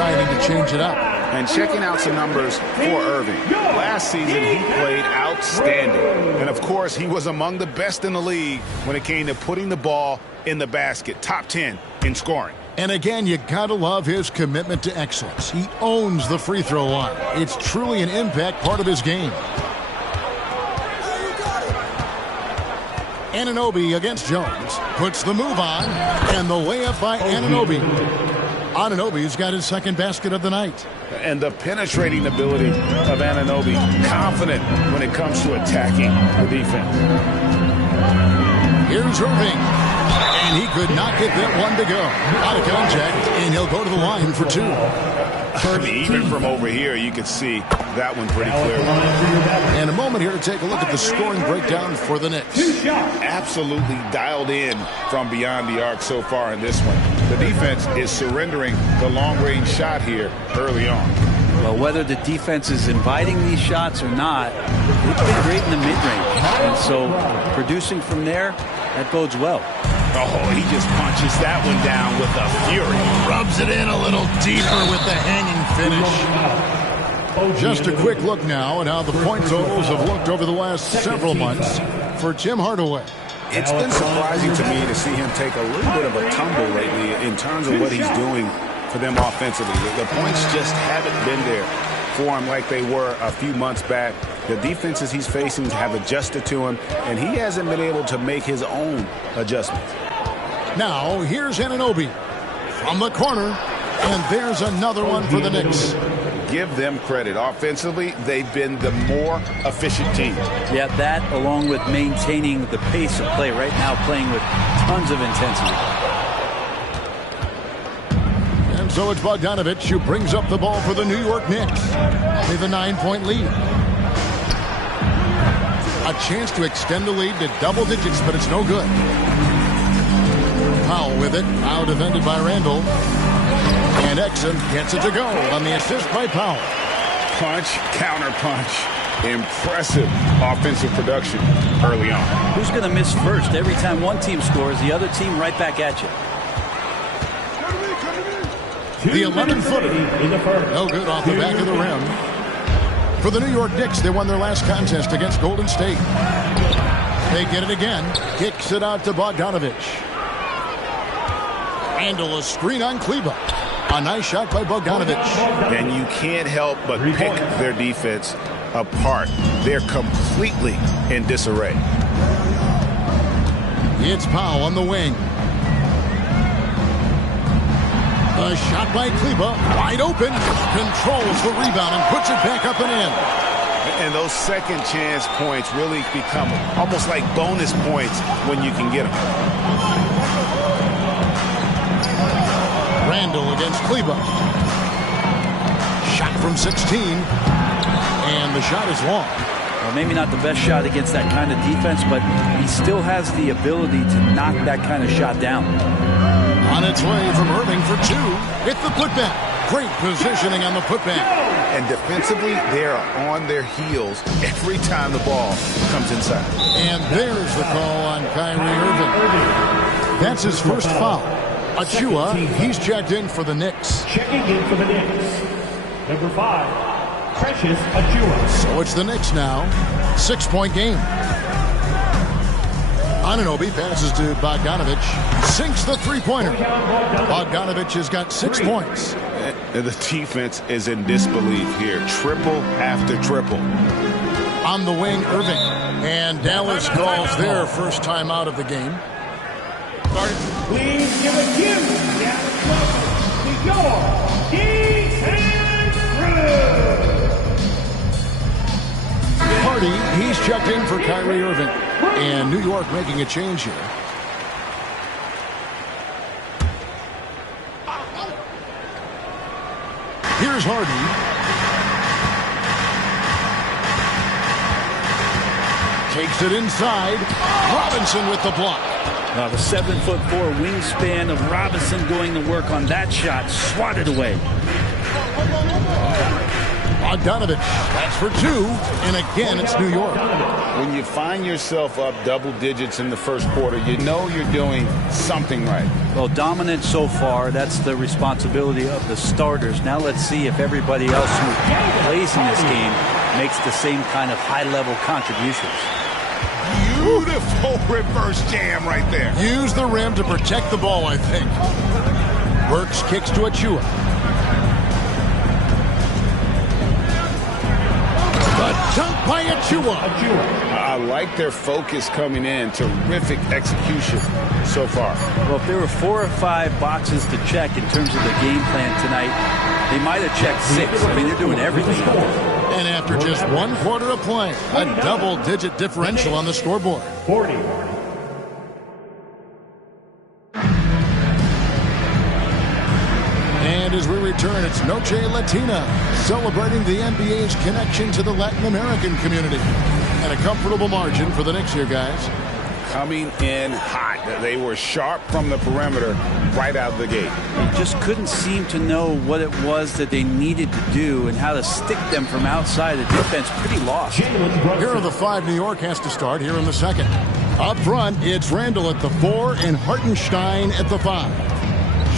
deciding to change it up. And checking out some numbers for Irving. Last season, he played outstanding. And, of course, he was among the best in the league when it came to putting the ball in the basket. Top 10 in scoring. And again, you gotta love his commitment to excellence. He owns the free throw line. It's truly an impact part of his game. Anunoby against Jones. Puts the move on. And the layup by Anunoby. Anunoby's got his second basket of the night. And the penetrating ability of Anunoby. Confident when it comes to attacking the defense. Here's Irving. And he could not get that one to go. Out of contact, and he'll go to the line for two. I mean, even from over here, you could see that one pretty clearly. And a moment here to take a look at the scoring breakdown for the Knicks. Absolutely dialed in from beyond the arc so far in this one. The defense is surrendering the long-range shot here early on. Well, whether the defense is inviting these shots or not, they've been great in the mid-range. And so producing from there, that bodes well. Oh, he just punches that one down with a fury. Rubs it in a little deeper with the hanging finish. Just a quick look now at how the point totals have looked over the last several months for Tim Hardaway. It's been surprising to me to see him take a little bit of a tumble lately in terms of what he's doing for them offensively. The points just haven't been there for him like they were a few months back. The defenses he's facing have adjusted to him, and he hasn't been able to make his own adjustments. Now, here's Anunoby from the corner, and there's another one for the Knicks. Give them credit. Offensively, they've been the more efficient team. Yeah, that along with maintaining the pace of play right now, playing with tons of intensity. And so it's Bogdanovich who brings up the ball for the New York Knicks with a 9-point lead. A chance to extend the lead to double digits, but it's no good. Powell with it, now defended by Randall. And Exum gets it to go on the assist by Powell. Punch, counter punch. Impressive offensive production early on. Who's going to miss first? Every time one team scores, the other team right back at you. The 11-footer. No good off the back of the rim. For the New York Knicks, they won their last contest against Golden State. They get it again. Kicks it out to Bogdanovich. Handle a screen on Kleba. A nice shot by Bogdanovich. And you can't help but pick their defense apart. They're completely in disarray. It's Powell on the wing. A shot by Kleba, wide open, controls the rebound and puts it back up and in. And those second chance points really become almost like bonus points when you can get them. Randall against Kleba. Shot from 16, and the shot is long. Well, maybe not the best shot against that kind of defense, but he still has the ability to knock that kind of shot down. On its way from Irving for two. Hit the putback. Great positioning on the putback. And defensively, they are on their heels every time the ball comes inside. And there's the call on Kyrie Irving. That's his first foul. Achua, he's checked in for the Knicks. Checking in for the Knicks. Number 5, Precious Achua. So it's the Knicks now. 6-point game. Anunoby passes to Bogdanovich. Sinks the three-pointer. Bogdanovich has got 6 points. And the defense is in disbelief here. Triple after triple. On the wing, Irving. And Dallas calls their first time out of the game. Please give a huge Dallas welcome to your defense crew. Hardy, he's checked in for Kyrie Irving. And New York making a change here. Here's Hardy. Takes it inside. Robinson with the block. Now the 7'4" wingspan of Robinson going to work on that shot. Swatted away. Bogdanovich. That's for 2. And again, it's New York. When you find yourself up double digits in the first quarter, you know you're doing something right. Well, dominant so far. That's the responsibility of the starters. Now let's see if everybody else who plays in this game makes the same kind of high-level contributions. Beautiful reverse jam right there. Use the rim to protect the ball, I think. Burks kicks to Achua. The dunk by Achua. I like their focus coming in. Terrific execution so far. Well, if there were 4 or 5 boxes to check in terms of the game plan tonight, they might have checked 6. I mean, they're doing everything. And after just 1 quarter of play, a double-digit differential on the scoreboard. 40. And as we return, it's Noche Latina, celebrating the NBA's connection to the Latin American community. And a comfortable margin for the Knicks here, guys. Coming in hot. They were sharp from the perimeter right out of the gate. They just couldn't seem to know what it was that they needed to do and how to stick them from outside. The defense pretty lost. Here are the 5 New York has to start here in the second. Up front, it's Randall at the 4 and Hartenstein at the 5.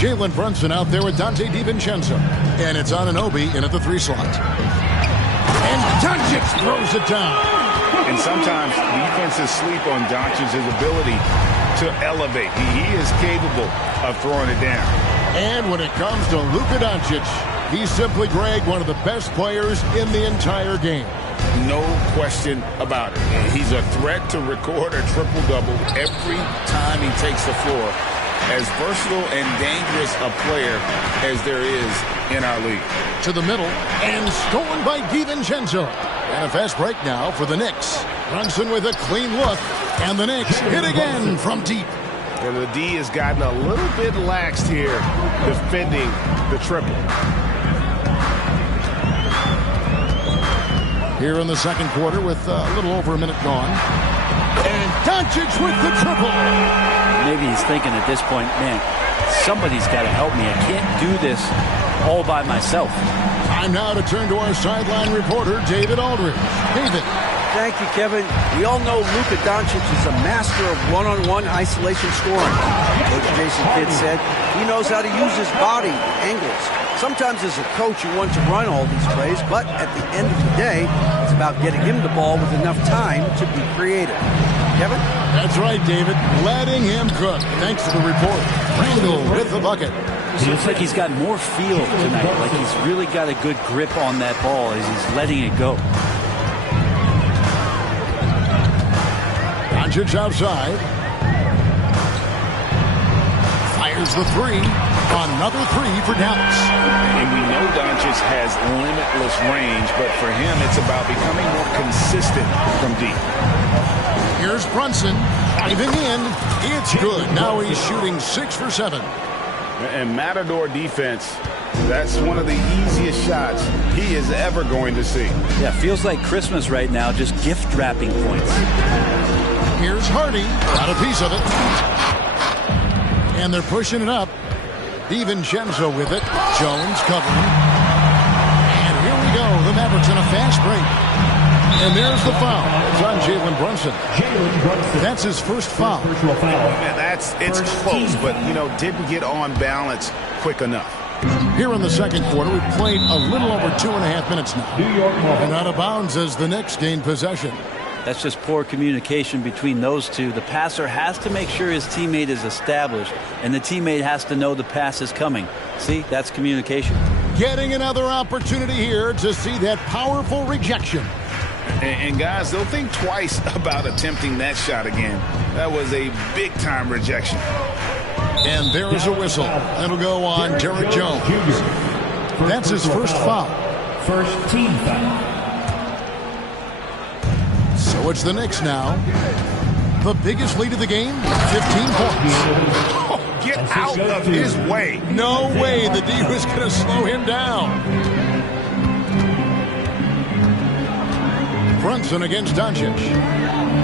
Jalen Brunson out there with Dante DiVincenzo. And it's Anunoby in at the 3 slot. And Doncic throws it down. And sometimes defenses sleep on Doncic's ability to elevate. He is capable of throwing it down. And when it comes to Luka Doncic, he's simply, Greg, one of the best players in the entire game. No question about it. He's a threat to record a triple-double every time he takes the floor. As versatile and dangerous a player as there is in our league. To the middle, and stolen by DiVincenzo. And a fast break now for the Knicks. Brunson with a clean look, and the Knicks hit again from deep. And the D has gotten a little bit laxed here, defending the triple. Here in the second quarter with a little over a minute gone. And Doncic with the triple. Maybe he's thinking at this point, man, somebody's got to help me. I can't do this all by myself. Time now to turn to our sideline reporter, David Aldridge. David. Thank you, Kevin. We all know Luka Doncic is a master of one-on-one isolation scoring. Coach Jason Kidd said he knows how to use his body, angles. Sometimes as a coach, you want to run all these plays, but at the end of the day, it's about getting him the ball with enough time to be creative. Kevin? That's right, David. Letting him cook. Thanks for the report. Randall with the bucket. It looks like he's got more feel tonight, like he's really got a good grip on that ball as he's letting it go. Doncic outside. Fires the 3. Another 3 for Dallas. And we know Doncic has limitless range, but for him, it's about becoming more consistent from deep. Here's Brunson. Diving in. It's good. Now he's shooting 6 for 7. And Matador defense, that's one of the easiest shots he is ever going to see. Yeah, feels like Christmas right now, just gift wrapping points. Here's Hardy. Got a piece of it. And they're pushing it up. DiVincenzo with it. Jones covering. And here we go. The Mavericks in a fast break. And there's the foul. It's on Jalen Brunson. That's his first foul. It's close, but, didn't get on balance quick enough. Here in the second quarter, we've played a little over 2.5 minutes now. And out of bounds as the Knicks gain possession. That's just poor communication between those two. The passer has to make sure his teammate is established, and the teammate has to know the pass is coming. See, that's communication. Getting another opportunity here to see that powerful rejection. And guys, they'll think twice about attempting that shot again. That was a big-time rejection. And there is a whistle. That'll go on Derek Jones. That's his first foul. First team foul. So it's the Knicks now. The biggest lead of the game, 15 points. Oh, get out of his way. No way the D was going to slow him down. Brunson against Doncic.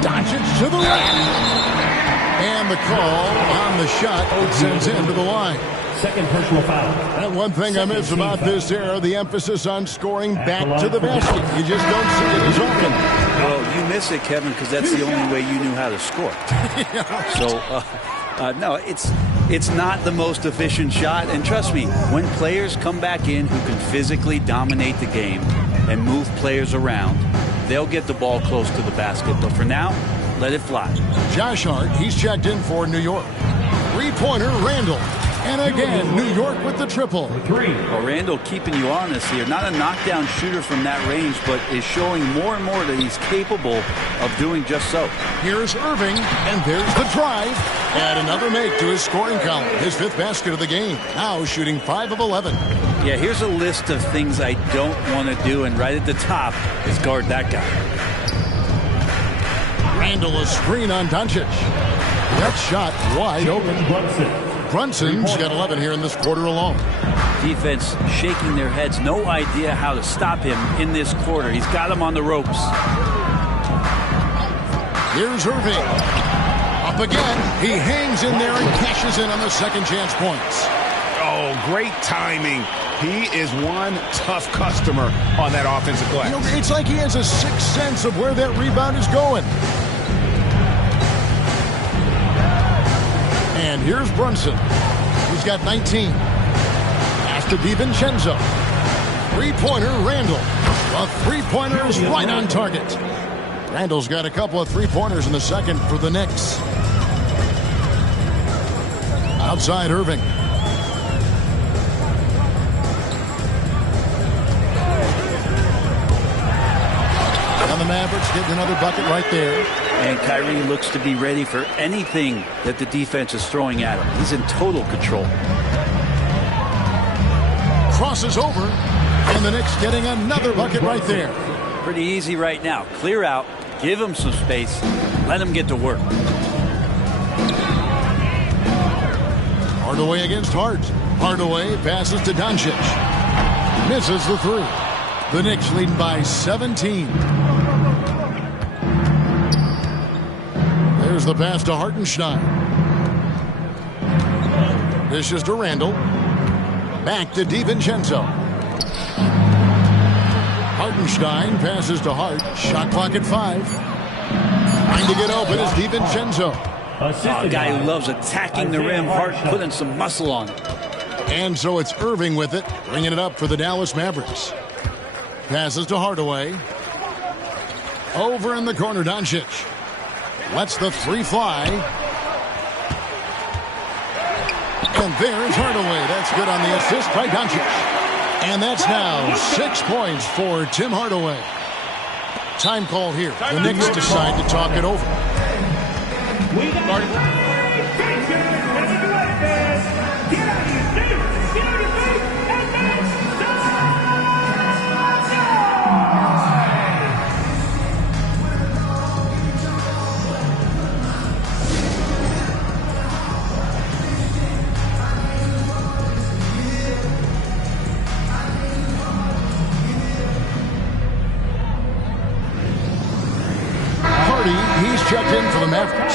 Doncic to the right. And the call on the shot that sends him to the line. Second personal foul. And one thing I miss about this era, the emphasis on scoring back to the basket. You just don't see it as often. Well, you miss it, Kevin, because that's the only way you knew how to score. So, no, it's not the most efficient shot. And trust me, when players come back in who can physically dominate the game and move players around, they'll get the ball close to the basket. But for now, let it fly. Josh Hart, he's checked in for New York. Three-pointer, Randall. And again, New York with the triple. Well, Randall keeping you honest here. Not a knockdown shooter from that range, but is showing more and more that he's capable of doing just so. Here's Irving, and there's the drive. Add another make to his scoring column. His 5th basket of the game. Now shooting 5 of 11. Yeah, here's a list of things I don't want to do, and right at the top is guard that guy. Randall, a screen on Doncic. That shot wide open. Brunson's got 11 here in this quarter alone. Defense shaking their heads. No idea how to stop him in this quarter. He's got him on the ropes. Here's Irving. Up again. He hangs in there and cashes in on the second chance points. Oh, great timing. He is one tough customer on that offensive glass. You know, it's like he has a sixth sense of where that rebound is going. And here's Brunson. He's got 19. Pass to DiVincenzo. Three-pointer, Randall. A three-pointer is right on target. Randall's got a couple of three-pointers in the second for the Knicks. Outside Irving. And the Mavericks getting another bucket right there. And Kyrie looks to be ready for anything that the defense is throwing at him. He's in total control. Crosses over, and the Knicks getting another bucket right there. Pretty easy right now. Clear out, give him some space, let him get to work. Hardaway against Hart. Hardaway passes to Doncic. Misses the three. The Knicks leading by 17. There's the pass to Hartenstein. This is to Randall. Back to DiVincenzo. Hartenstein passes to Hart. Shot clock at 5. Trying to get open is DiVincenzo. A guy who loves attacking the rim. Hart putting some muscle on it. And so it's Irving with it, bringing it up for the Dallas Mavericks. Passes to Hardaway. Over in the corner, Doncic. Lets the three fly. And there's Hardaway. That's good on the assist by Doncic. And that's now 6 points for Tim Hardaway. Time call here. The Knicks decide to talk it over. We got it. Get out of your seat. Get out of your seat. And that's He's checked in for the Mavericks.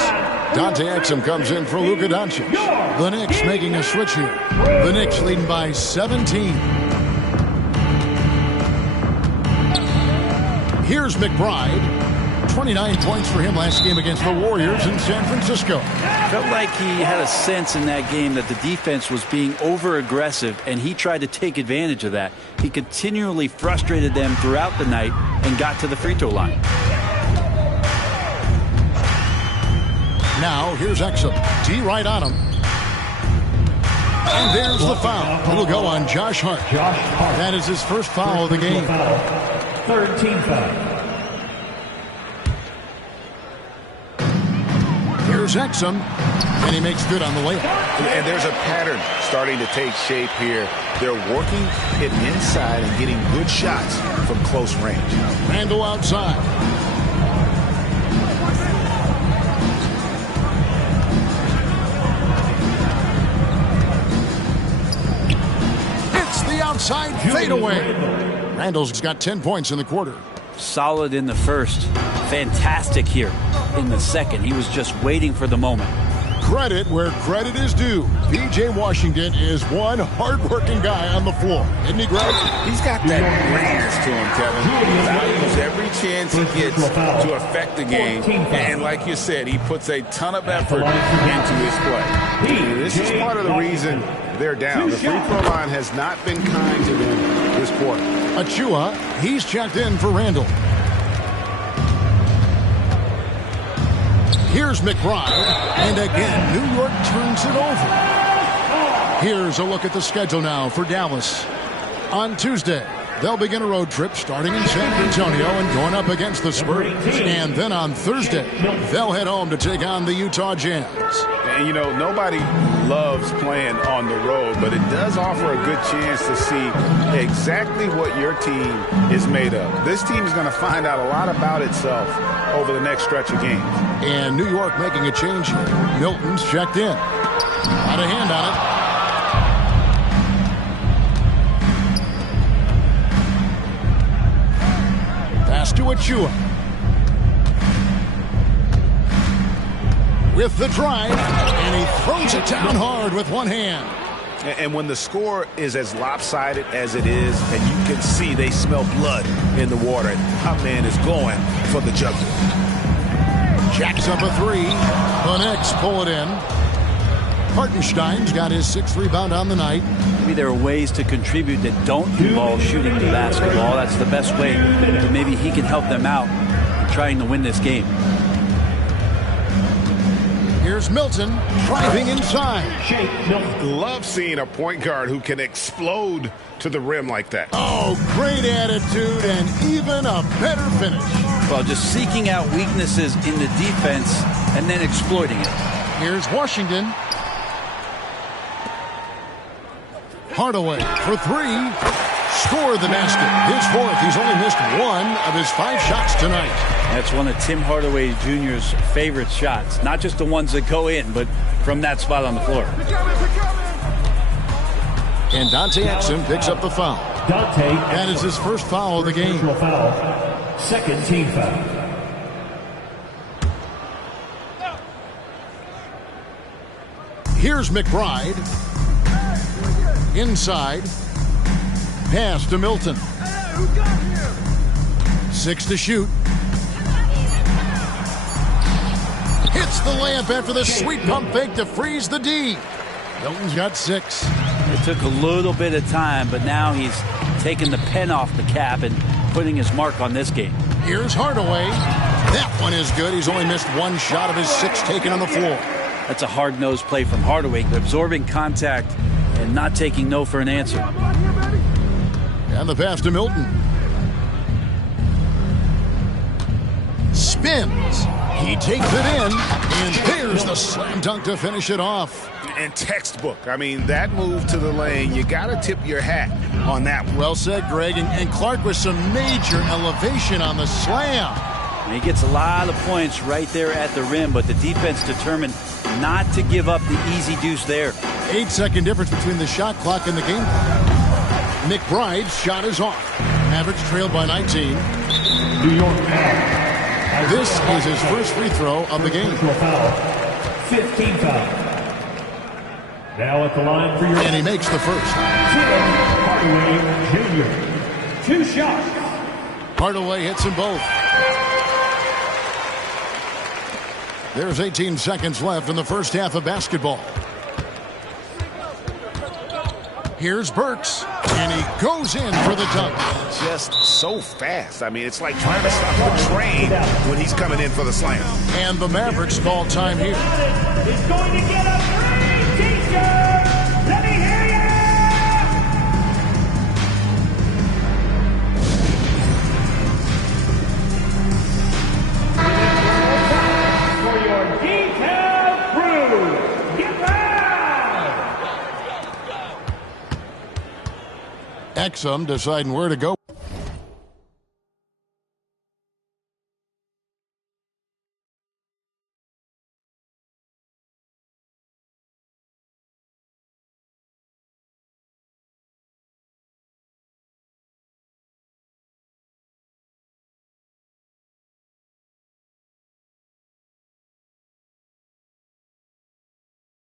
Dante Exum comes in for Luka Doncic. The Knicks making a switch here. The Knicks leading by 17. Here's McBride. 29 points for him last game against the Warriors in San Francisco. Felt like he had a sense in that game that the defense was being over-aggressive, and he tried to take advantage of that. He continually frustrated them throughout the night and got to the free throw line. Now, here's Exum. D right on him. And there's the foul. It'll go on Josh Hart. That is his first foul of the game. Third team foul. Here's Exum. And he makes good on the layup. And there's a pattern starting to take shape here. They're working it inside and getting good shots from close range. Randall outside. Outside fadeaway. Randall's got 10 points in the quarter. Solid in the first. Fantastic here in the second. He was just waiting for the moment. Credit where credit is due. P.J. Washington is one hard-working guy on the floor. Isn't he, Greg? He's got that greatness to him, Kevin. He values every chance he gets to affect the game. And like you said, he puts a ton of effort into his play. And this is part of the reason they're down. The free throw line has not been kind to them this quarter. Achua, he's checked in for Randall. Here's McBride, and again, New York turns it over. Here's a look at the schedule now for Dallas. On Tuesday, they'll begin a road trip starting in San Antonio and going up against the Spurs. And then on Thursday, they'll head home to take on the Utah Jazz. And, you know, nobody loves playing on the road, but it does offer a good chance to see exactly what your team is made of. This team is going to find out a lot about itself over the next stretch of games. And New York making a change here. Milton's checked in. Got a hand on it. Pass to Achua. With the drive, and he throws it down hard with one hand. And when the score is as lopsided as it is, and you can see they smell blood in the water, our man is going for the jugular. Jacks up a three. The Knicks pull it in. Hartenstein's got his sixth rebound on the night. Maybe there are ways to contribute that don't involve shooting the basketball. That's the best way. Maybe he can help them out in trying to win this game. Here's Milton driving inside. Love seeing a point guard who can explode to the rim like that. Oh, great attitude and even a better finish. Well, just seeking out weaknesses in the defense and then exploiting it. Here's Washington. Hardaway for three. Scored the basket. His fourth. He's only missed one of his 5 shots tonight. That's one of Tim Hardaway Jr.'s favorite shots. Not just the ones that go in, but from that spot on the floor. And Dante Exum picks up the foul. That is his first foul of the game. Second team foul. Here's McBride. Inside. Pass to Milton. 6 to shoot. Hits the layup after the sweet pump fake to freeze the D. Milton's got 6. It took a little bit of time, but now he's taking the pen off the cap and putting his mark on this game. Here's Hardaway. That one is good. He's only missed 1 shot of his 6 taken on the floor. That's a hard-nosed play from Hardaway, absorbing contact and not taking no for an answer. And the pass to Milton. Spins. He takes it in, and there's the slam dunk to finish it off. And textbook. I mean, that move to the lane, you got to tip your hat on that one. Well said, Greg. And Clark with some major elevation on the slam. And he gets a lot of points right there at the rim, but the defense determined not to give up the easy deuce there. 8-second difference between the shot clock and the game clock. McBride's shot is off. Mavericks trailed by 19. New York foul. This is his first free throw of the game. 15 foul. Now at the line for your... And he makes the first. Hardaway Jr. 2 shots. Hardaway hits them both. There's 18 seconds left in the first half of basketball. Here's Burks, and he goes in for the dunk. Just so fast. I mean, it's like trying to stop a train when he's coming in for the slam. And the Mavericks call time here. Is going to get a free t-shirt. Let me hear ya! For your detailed crew, get loud! Exum deciding where to go.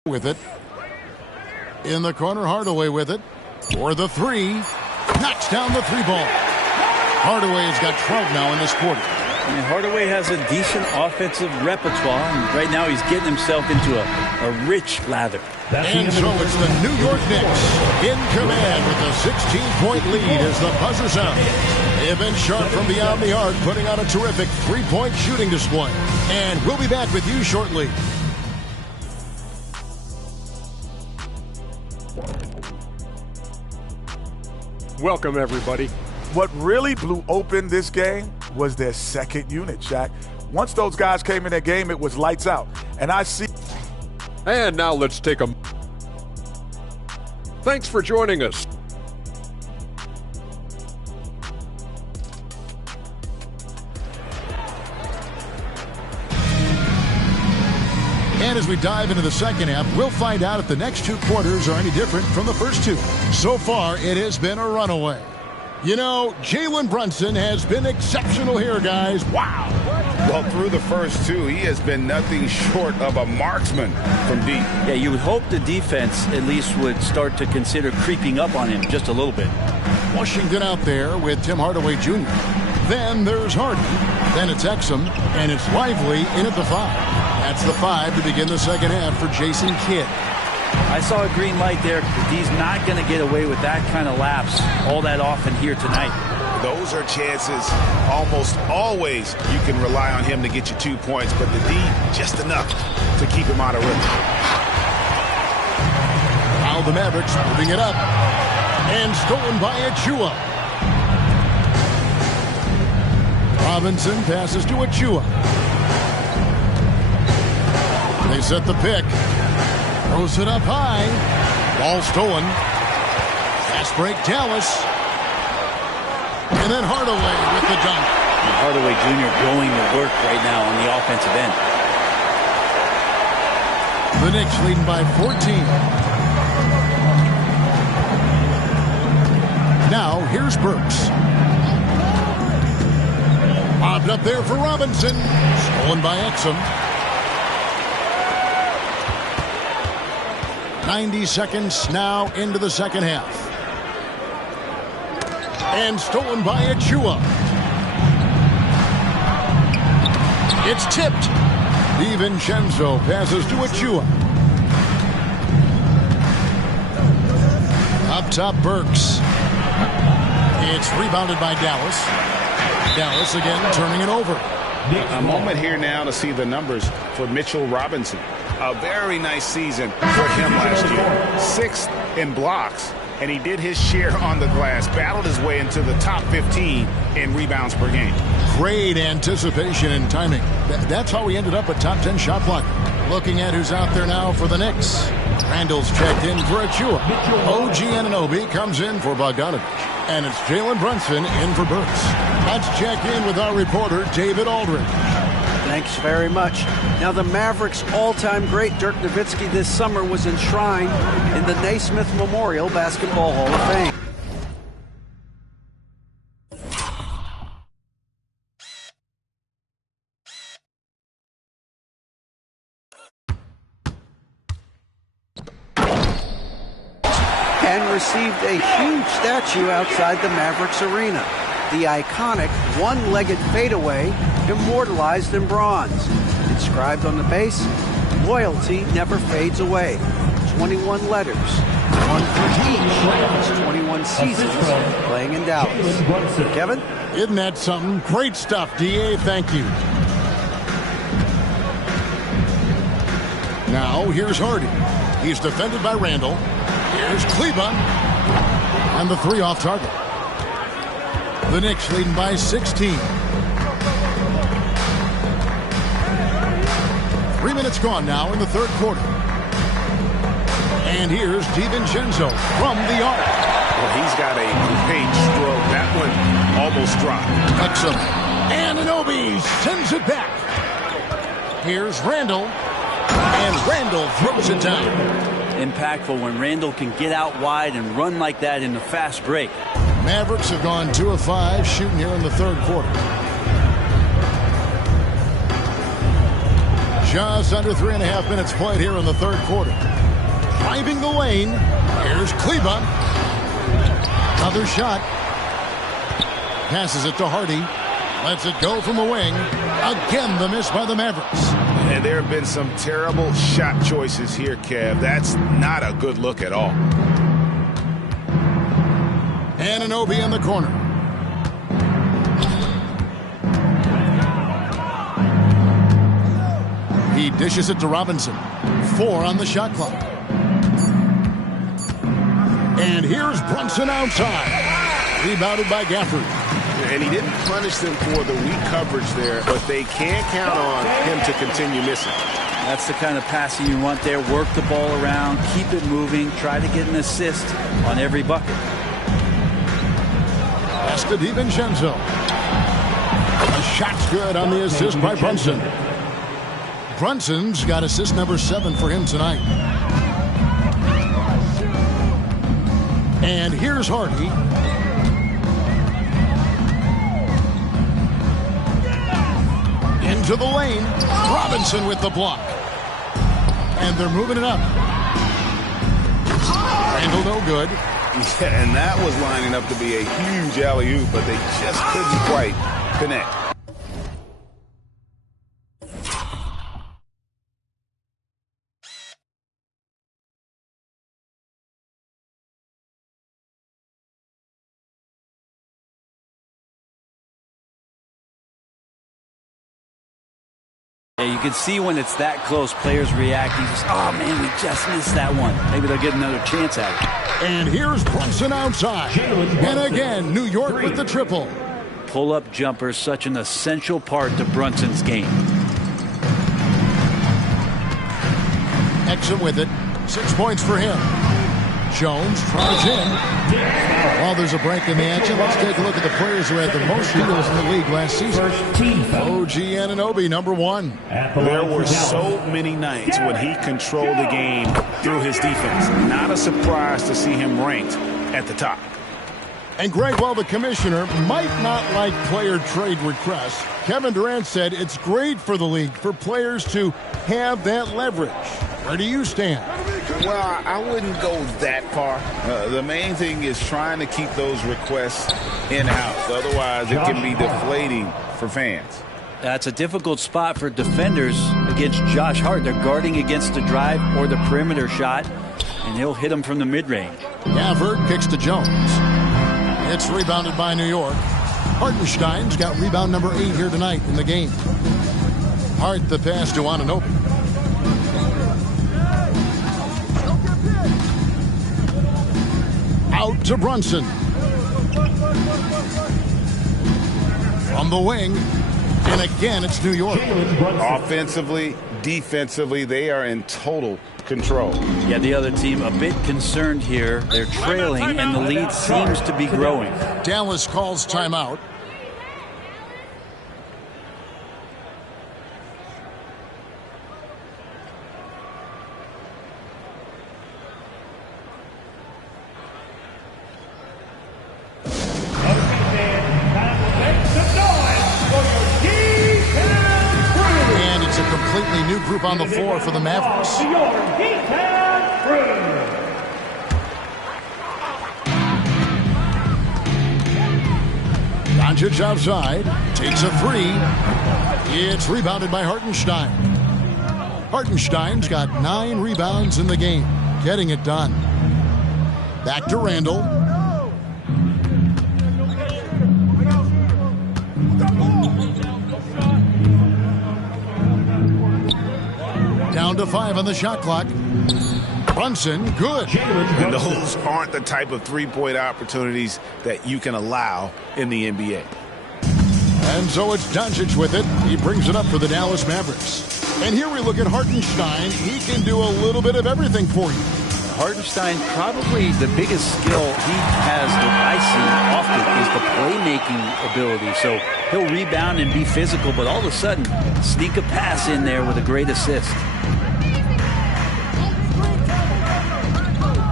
with it. In the corner, Hardaway with it. For the three. Knocks down the three ball. Hardaway has got 12 now in this quarter. And Hardaway has a decent offensive repertoire, and right now he's getting himself into a rich lather. And so it's the New York Knicks in command with a 16-point lead as the buzzer sounds. They've been sharp from beyond the arc, putting on a terrific three-point shooting display. And we'll be back with you shortly. Welcome, everybody. What really blew open this game was their second unit, Shaq. Once those guys came in that game, it was lights out. And I see... And now let's take a... Thanks for joining us. And as we dive into the second half, we'll find out if the next two quarters are any different from the first two. So far, it has been a runaway. You know, Jalen Brunson has been exceptional here, guys. Wow. Well, through the first two, he has been nothing short of a marksman from deep. Yeah, you would hope the defense at least would start to consider creeping up on him just a little bit. Washington out there with Tim Hardaway Jr. Then there's Harden. Then it's Exum. And it's Lively in at the 5. That's the 5 to begin the second half for Jason Kidd. I saw a green light there. He's not going to get away with that kind of lapse all that often here tonight. Those are chances almost always you can rely on him to get you 2 points, but the D, just enough to keep him out of rhythm. Now the Mavericks moving it up. And stolen by Achua. Robinson passes to Achua. They set the pick. Throws it up high. Ball stolen. Fast break, Dallas. And then Hardaway with the dunk. And Hardaway Jr. going to work right now on the offensive end. The Knicks leading by 14. Now, here's Burks. Bobbed up there for Robinson. Stolen by Exum. 90 seconds now into the second half. And stolen by Achua. It's tipped. DiVincenzo passes to Achua. Up top, Burks. It's rebounded by Dallas. Dallas again turning it over. A moment here now to see the numbers for Mitchell Robinson. A very nice season for him last year. 6th in blocks, and he did his share on the glass. Battled his way into the top 15 in rebounds per game. Great anticipation and timing. That's how he ended up a top 10 shot blocker. Looking at who's out there now for the Knicks. Randall's checked in for Achua. OG Anunoby comes in for Bogdanovich. And it's Jalen Brunson in for Burks. Let's check in with our reporter, David Aldridge. Thanks very much. Now, the Mavericks' all-time great Dirk Nowitzki this summer was enshrined in the Naismith Memorial Basketball Hall of Fame. And received a huge statue outside the Mavericks arena. The iconic one-legged fadeaway immortalized in bronze. Inscribed on the base, loyalty never fades away. 21 letters, one for each of his 21 seasons playing in Dallas. Kevin? Isn't that something? Great stuff, DA. Thank you. Now, here's Hardy. He's defended by Randall. Here's Kleba. And the 3 off target. The Knicks leading by 16. 3 minutes gone now in the third quarter. And here's DiVincenzo from the arc. Well, he's got a great stroke. That one almost dropped. Exum. And Anunoby sends it back. Here's Randall. And Randall throws it down. Impactful when Randall can get out wide and run like that in the fast break. Mavericks have gone 2 of 5 shooting here in the third quarter. Just under 3.5 minutes played here in the third quarter. Driving the lane. Here's Kleba. Another shot. Passes it to Hardy. Lets it go from the wing. Again, the miss by the Mavericks. And there have been some terrible shot choices here, Kev. That's not a good look at all. Anunoby in the corner. He dishes it to Robinson. 4 on the shot clock. And here's Brunson outside. Rebounded by Gafford. And he didn't punish them for the weak coverage there, but they can't count on him to continue missing. That's the kind of passing you want there. Work the ball around, keep it moving, try to get an assist on every bucket. Pass to DiVincenzo. A shot's good on the assist by Brunson. Brunson's got assist number 7 for him tonight. And here's Hardy. Into the lane. Robinson with the block. And they're moving it up. Randall no good. Yeah, and that was lining up to be a huge alley-oop, but they just couldn't quite connect. Yeah, you can see when it's that close, players reacting. Just, oh, man, we just missed that one. Maybe they'll get another chance at it. And here's Brunson outside. And again, New York with the triple. Pull-up jumper, such an essential part to Brunson's game. Exum with it. 6 points for him. Jones tries in. While there's a break in the action, let's take a look at the players who had the most steals in the league last season. OG Anunoby, number 1. There were so many nights when he controlled the game through his defense. Not a surprise to see him ranked at the top. And Greg, while the commissioner might not like player trade requests, Kevin Durant said it's great for the league for players to have that leverage. Where do you stand? Well, I wouldn't go that far. The main thing is trying to keep those requests in-house. Otherwise, it can be deflating for fans. That's a difficult spot for defenders against Josh Hart. They're guarding against the drive or the perimeter shot, and he'll hit them from the mid-range. Gafford kicks to Jones. It's rebounded by New York. Hartenstein's got rebound number 8 here tonight in the game. Hart the pass to Anunoby. Out to Brunson. From the wing. And again, it's New York. Offensively, defensively, they are in total control. Yeah, the other team a bit concerned here. They're trailing, and the lead seems to be growing. Dallas calls timeout. New group on the floor for the Mavericks. Doncic outside, takes a 3. It's rebounded by Hartenstein. Hartenstein's got 9 rebounds in the game, getting it done. Back to Randall. Down to 5 on the shot clock. Brunson, good. And those aren't the type of three-point opportunities that you can allow in the NBA. And so it's Doncic with it. He brings it up for the Dallas Mavericks. And here we look at Hartenstein. He can do a little bit of everything for you. Hartenstein, probably the biggest skill he has that I see often is the playmaking ability. So he'll rebound and be physical, but all of a sudden, sneak a pass in there with a great assist.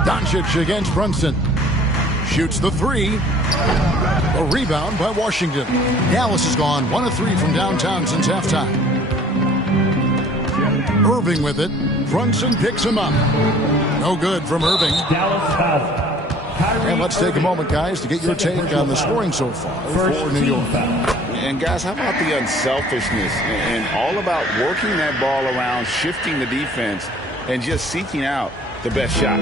Doncic against Brunson. Shoots the 3. A rebound by Washington. Dallas has gone 1 of 3 from downtown since halftime. Irving with it. Brunson picks him up. No good from Irving. Dallas foul. And let's take a moment, guys, to get your take on the scoring so far for New York. And guys, how about the unselfishness and all about working that ball around, shifting the defense, and just seeking out the best shot.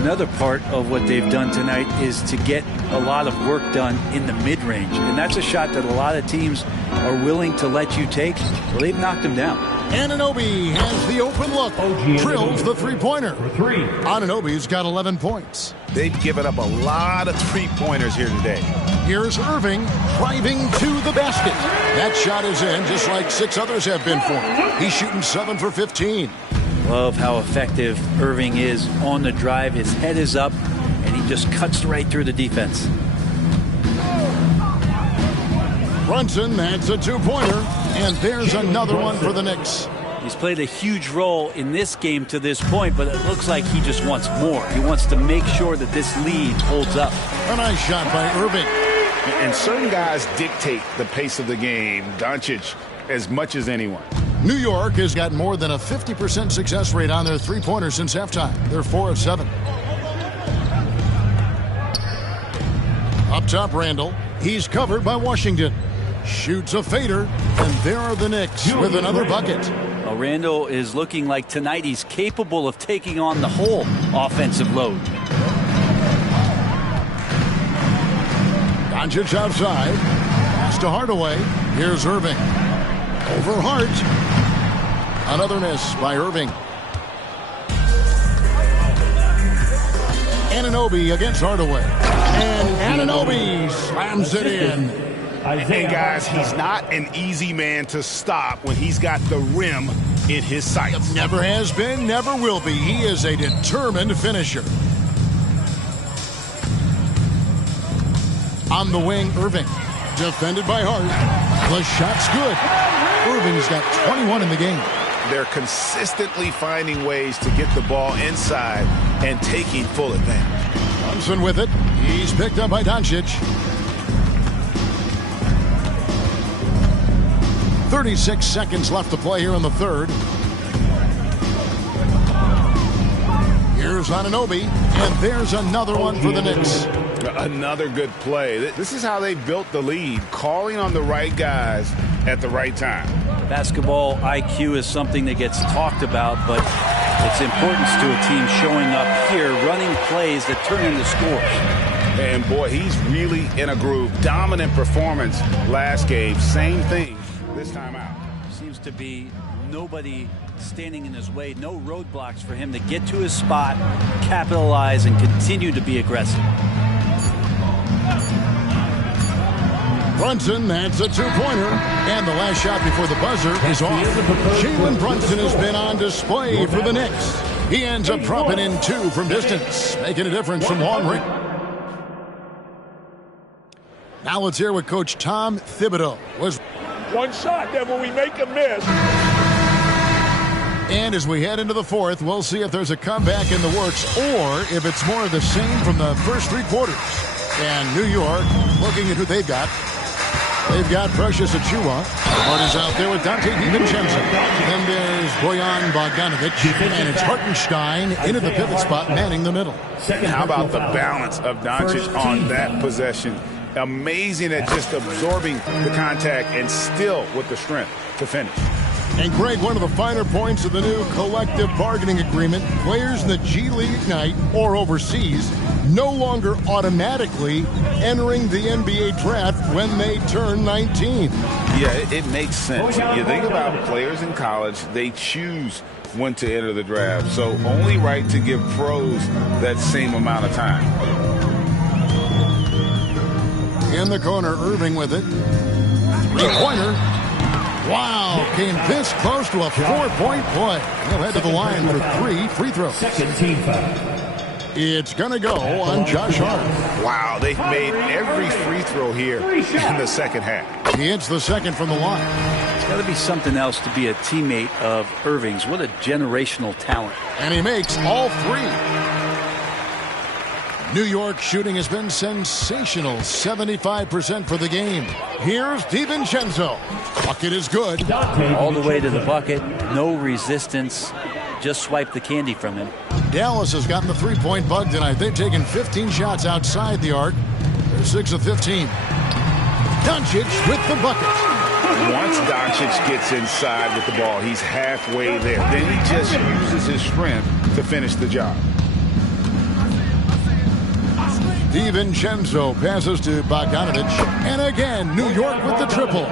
Another part of what they've done tonight is to get a lot of work done in the mid-range. And that's a shot that a lot of teams are willing to let you take. Well, they've knocked them down. Anunoby has the open look. Drills the three-pointer. For 3. Anunoby's got 11 points. They've given up a lot of three-pointers here today. Here's Irving driving to the basket. That shot is in, just like 6 others have been for him. He's shooting 7 for 15. Love how effective Irving is on the drive. His head is up, and he just cuts right through the defense. Brunson, that's a 2-pointer, and there's another one for the Knicks. He's played a huge role in this game to this point, but it looks like he just wants more. He wants to make sure that this lead holds up. A nice shot by Irving. And certain guys dictate the pace of the game, Doncic, as much as anyone. New York has got more than a 50% success rate on their three-pointers since halftime. They're 4 of 7. Up top, Randall. He's covered by Washington. Shoots a fader, and there are the Knicks with another bucket. Well, Randall is looking like tonight he's capable of taking on the whole offensive load. Doncic outside. Pass to Hardaway. Here's Irving. Over Hart. Another miss by Irving. Anunoby against Hardaway. And Anunoby slams it in. And guys, he's not an easy man to stop when he's got the rim in his sights. Never has been, never will be. He is a determined finisher. On the wing, Irving. Defended by Hart. The shot's good. Irving's got 21 in the game. They're consistently finding ways to get the ball inside and taking full advantage. Brunson with it. He's picked up by Doncic. 36 seconds left to play here in the third. Here's Anunoby, and there's another one for the Knicks. Another good play. This is how they built the lead, calling on the right guys at the right time. Basketball IQ is something that gets talked about, but its importance to a team showing up here, running plays that turn into scores. And boy, he's really in a groove. Dominant performance last game. Same thing this time out. Seems to be nobody standing in his way, no roadblocks for him to get to his spot, capitalize, and continue to be aggressive. Brunson, that's a 2-pointer. And the last shot before the buzzer is off. Jalen Brunson has been on display for the Knicks. He ends up dropping in 2 from distance, making a difference from long range. Now let's hear what Coach Tom Thibodeau was. One shot, then when we make a miss. And as we head into the fourth, we'll see if there's a comeback in the works or if it's more of the same from the first 3 quarters. And New York, looking at who they've got. They've got Precious Achiuwa. Hart is out there with Dante DiVincenzo. Then there's Bojan Bogdanovic. And it's Hartenstein into the pivot spot, manning the middle. How about the balance of Doncic on that possession? Amazing at just absorbing the contact and still with the strength to finish. And Greg, one of the finer points of the new collective bargaining agreement, players in the G League Ignite or overseas no longer automatically entering the NBA draft when they turn 19. Yeah, it makes sense. You think about players in college, they choose when to enter the draft. So only right to give pros that same amount of time. In the corner, Irving with it. 3-pointer. Wow, came this close to a 4-point play. He'll head to the line for 3 free throws. Second team foul. It's going to go on Josh Hart. Wow, they've made every free throw here in the second half. He hits the second from the line. It's got to be something else to be a teammate of Irving's. What a generational talent. And he makes all 3. New York shooting has been sensational, 75% for the game. Here's DiVincenzo. Bucket is good. All the way to the bucket, no resistance. Just swipe the candy from him. Dallas has gotten the three-point bug tonight. They've taken 15 shots outside the arc. They're 6 of 15. Doncic with the bucket. Once Doncic gets inside with the ball, he's halfway there. Then he just uses his strength to finish the job. DiVincenzo passes to Bogdanovich. And again, New York with the triple.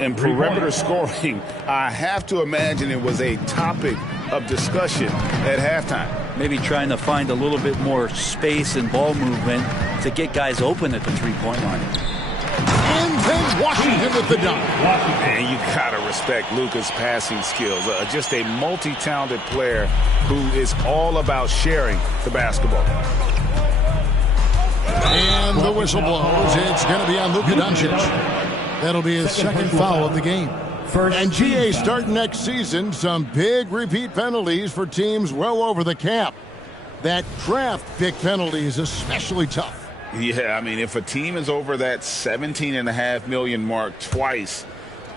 And perimeter scoring, I have to imagine it was a topic of discussion at halftime. Maybe trying to find a little bit more space and ball movement to get guys open at the three-point line. And then Washington with the dunk. And you gotta respect Luka's passing skills. Just a multi-talented player who is all about sharing the basketball. And the whistle blows. It's going to be on Luka Doncic. That'll be his second foul of the game. And GA start next season, some big repeat penalties for teams well over the cap. That draft pick penalty is especially tough. Yeah, I mean, if a team is over that $17.5 million mark twice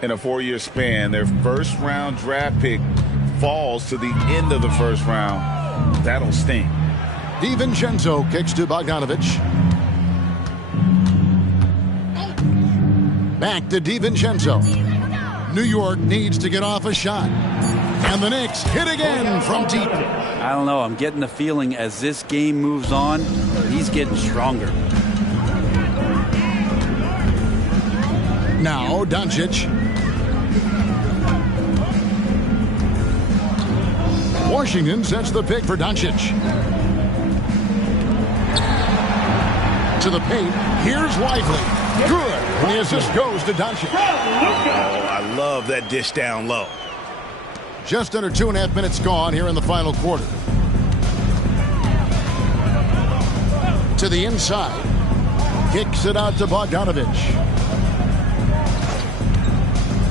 in a 4-year span, their first-round draft pick falls to the end of the first round, that'll sting. DiVincenzo kicks to Bogdanovich. Back to DiVincenzo. New York needs to get off a shot. And the Knicks hit again from deep. I don't know. I'm getting the feeling as this game moves on, he's getting stronger. Now Doncic. Washington sets the pick for Doncic. To the paint. Here's Lively. Good. And the assist goes to Doncic. Oh, I love that dish down low. Just under 2.5 minutes gone here in the final quarter. To the inside. Kicks it out to Bogdanovich.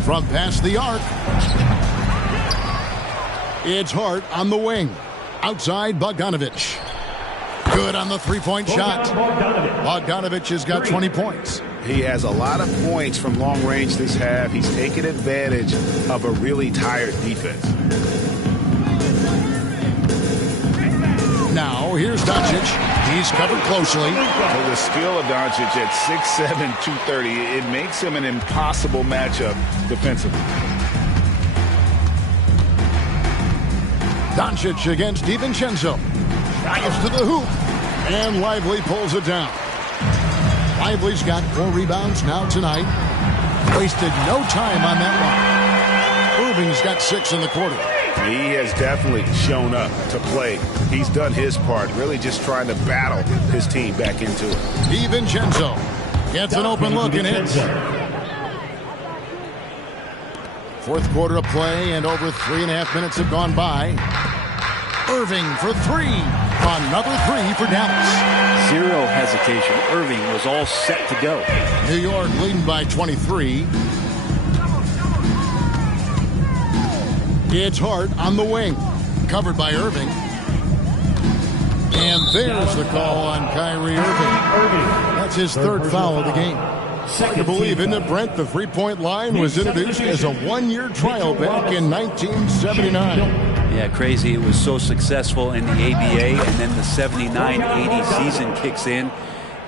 From past the arc. It's Hart on the wing. Outside Bogdanovich. Good on the three-point shot. Bogdanovich has got 20 points. He has a lot of points from long range this half. He's taken advantage of a really tired defense. Now, here's Doncic. He's covered closely. For the skill of Doncic at 6'7", 230, it makes him an impossible matchup defensively. Doncic against DiVincenzo. Drives to the hoop. And Lively pulls it down. Lively's got 4 rebounds now tonight. Wasted no time on that one. Irving's got 6 in the quarter. He has definitely shown up to play. He's done his part, really just trying to battle his team back into it. DiVincenzo gets an open look and hits. Fourth quarter of play, and over 3.5 minutes have gone by. Irving for 3. Another 3 for Dallas. Zero hesitation. Irving was all set to go. New York leading by 23. It's Hart on the wing. Covered by Irving. And there's the call on Kyrie Irving. That's his third foul of the game. Hard to believe, isn't it, Brent? The three-point line was introduced as a 1-year trial back in 1979. Yeah, crazy. It was so successful in the ABA, and then the 79-80 season kicks in.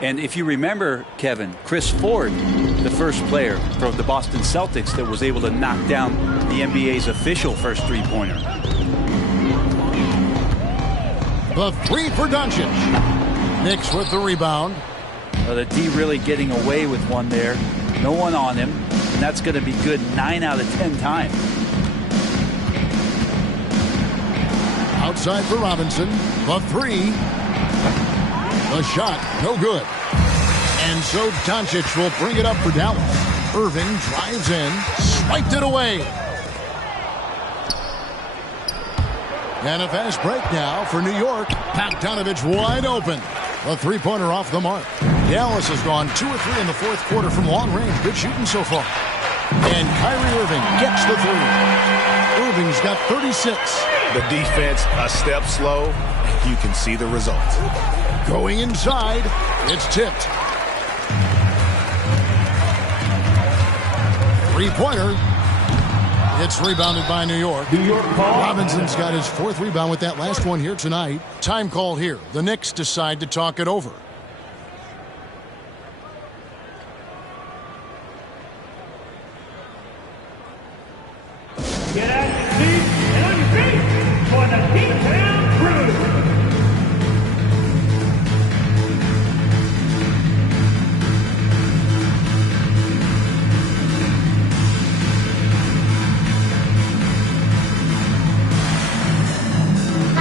And if you remember, Kevin, Chris Ford, the first player from the Boston Celtics that was able to knock down the NBA's official first three-pointer. The 3 for Doncic. Knicks with the rebound. The D really getting away with one there. No one on him. And that's going to be good 9 out of 10 times. Outside for Robinson. The 3. The shot, no good. And so Doncic will bring it up for Dallas. Irving drives in, swiped it away. And a fast break now for New York. Bogdanovich wide open. A three-pointer off the mark. Dallas has gone 2 or 3 in the fourth quarter from long range. Good shooting so far. And Kyrie Irving gets the 3. Irving's got 36. The defense a step slow. You can see the results. Going inside. It's tipped. Three-pointer. It's rebounded by New York. Robinson's got his 4th rebound with that last one here tonight. Time call here. The Knicks decide to talk it over. Get out your seats and on your feet for the D-Town Crew.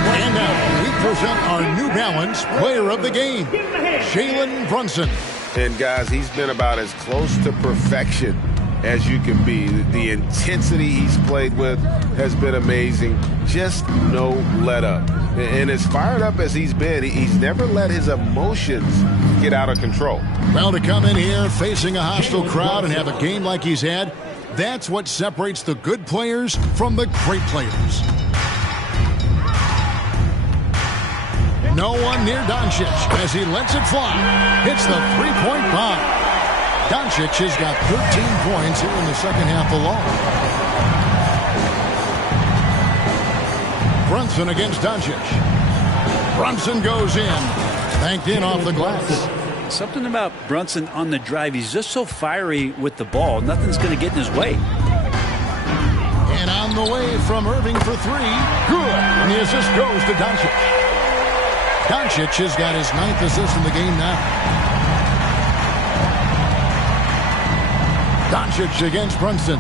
And now we present our New Balance player of the game, Jalen Brunson. And guys, he's been about as close to perfection as you can be. The intensity he's played with has been amazing. Just no let up. And as fired up as he's been, he's never let his emotions get out of control. Well, to come in here facing a hostile crowd and have a game like he's had, that's what separates the good players from the great players. No one near Doncic as he lets it fly. Hits the three-point bomb. Doncic has got 13 points here in the second half alone. Brunson against Doncic. Brunson goes in. Banked in off the glass. Something about Brunson on the drive. He's just so fiery with the ball. Nothing's going to get in his way. And on the way from Irving for 3. Good. And the assist goes to Doncic. Doncic has got his 9th assist in the game now. Doncic against Brunson.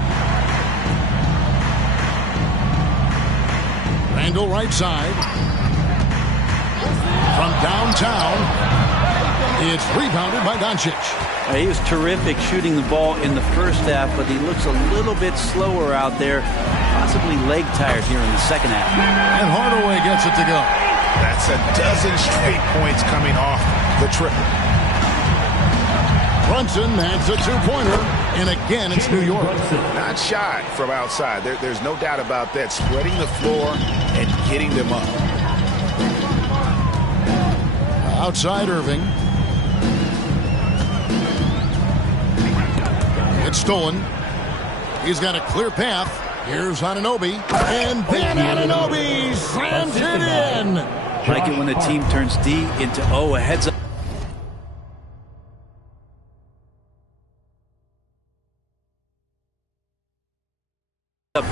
Randall right side. From downtown, it's rebounded by Doncic. He was terrific shooting the ball in the first half, but he looks a little bit slower out there, possibly leg tired here in the second half. And Hardaway gets it to go. That's a dozen straight points coming off the triple. Brunson adds a 2-pointer, and again it's New York. Not shy from outside. There's no doubt about that. Spreading the floor and getting them up. Outside Irving. It's stolen. He's got a clear path. Here's Anunoby. And then Anunoby slams it in. Like it when the team turns D into O, a heads up.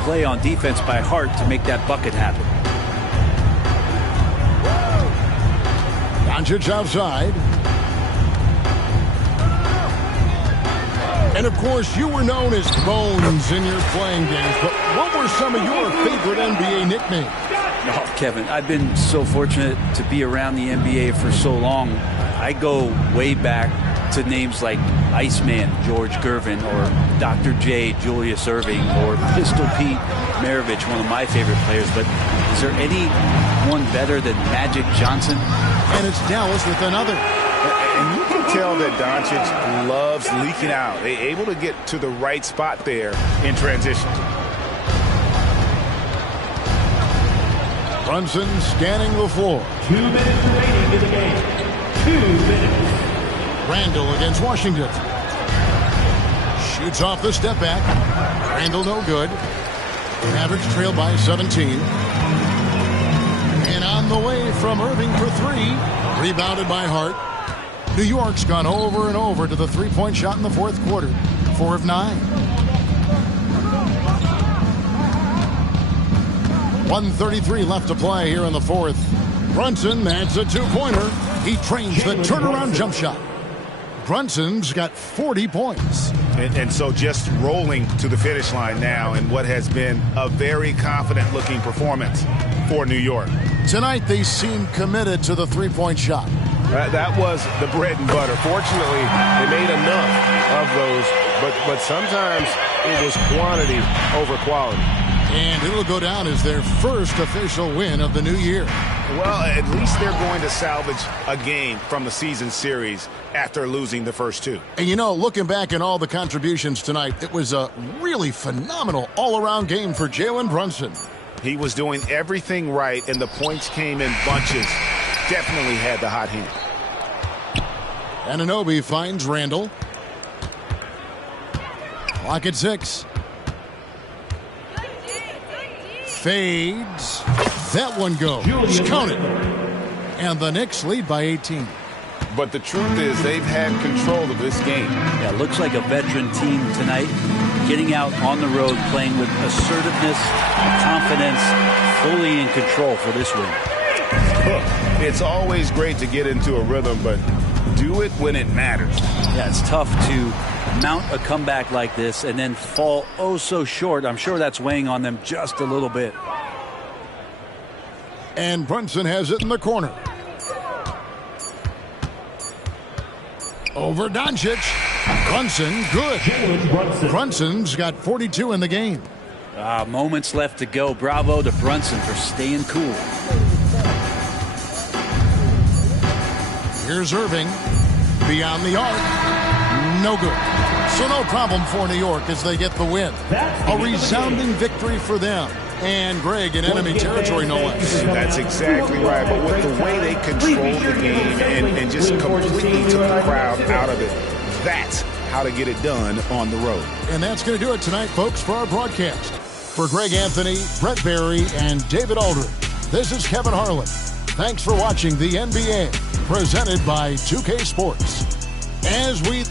Play on defense by Hart to make that bucket happen. Doncic outside. And of course, you were known as Bones in your playing days, but what were some of your favorite NBA nicknames? Oh, Kevin, I've been so fortunate to be around the NBA for so long. I go way back to names like Iceman, George Gervin, or Dr. J, Julius Erving, or Pistol Pete Maravich, one of my favorite players. But is there anyone better than Magic Johnson? And it's Dallas with another. And you can tell that Doncic loves leaking out. They're able to get to the right spot there in transition. Brunson scanning the floor. 2 minutes remaining in the game. 2 minutes. Randall against Washington. Shoots off the step back. Randall no good. Mavericks trail by 17. And on the way from Irving for 3. Rebounded by Hart. New York's gone over and over to the three-point shot in the fourth quarter. 4 of 9. 1:33 left to play here in the fourth. Brunson adds a 2-pointer. He trains the turnaround jump shot. Brunson's got 40 points. And so just rolling to the finish line now in what has been a very confident-looking performance for New York. Tonight, they seem committed to the three-point shot. That was the bread and butter. Fortunately, they made enough of those, but sometimes it was quantity over quality. And it'll go down as their first official win of the new year. Well, at least they're going to salvage a game from the season series after losing the first 2. And you know, looking back at all the contributions tonight, it was a really phenomenal all-around game for Jalen Brunson. He was doing everything right, and the points came in bunches. Definitely had the hot hand. Anunoby finds Randall. Clock at 6. Fades. That one goes. Count it. And the Knicks lead by 18. But the truth is they've had control of this game. Yeah, looks like a veteran team tonight. Getting out on the road, playing with assertiveness, confidence, fully in control for this win. It's always great to get into a rhythm, but do it when it matters. Yeah, it's tough to mount a comeback like this and then fall oh so short. I'm sure that's weighing on them just a little bit. And Brunson has it in the corner. Over Doncic. Brunson, good. Brunson's got 42 in the game. Moments left to go. Bravo to Brunson for staying cool. Here's Irving. Beyond the arc. No good. So no problem for New York as they get the win. A resounding victory for them. And Greg in enemy territory, no less. That's exactly right. But with the way they controlled the game and just completely took the crowd out of it, that's how to get it done on the road. And that's going to do it tonight, folks, for our broadcast. For Greg Anthony, Brett Barry, and David Aldridge, this is Kevin Harlan. Thanks for watching the NBA, presented by 2K Sports. As we...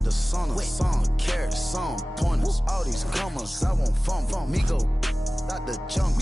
The son of song, carrots, song, pointers, all these commas, I want fun, Migo, not the junk.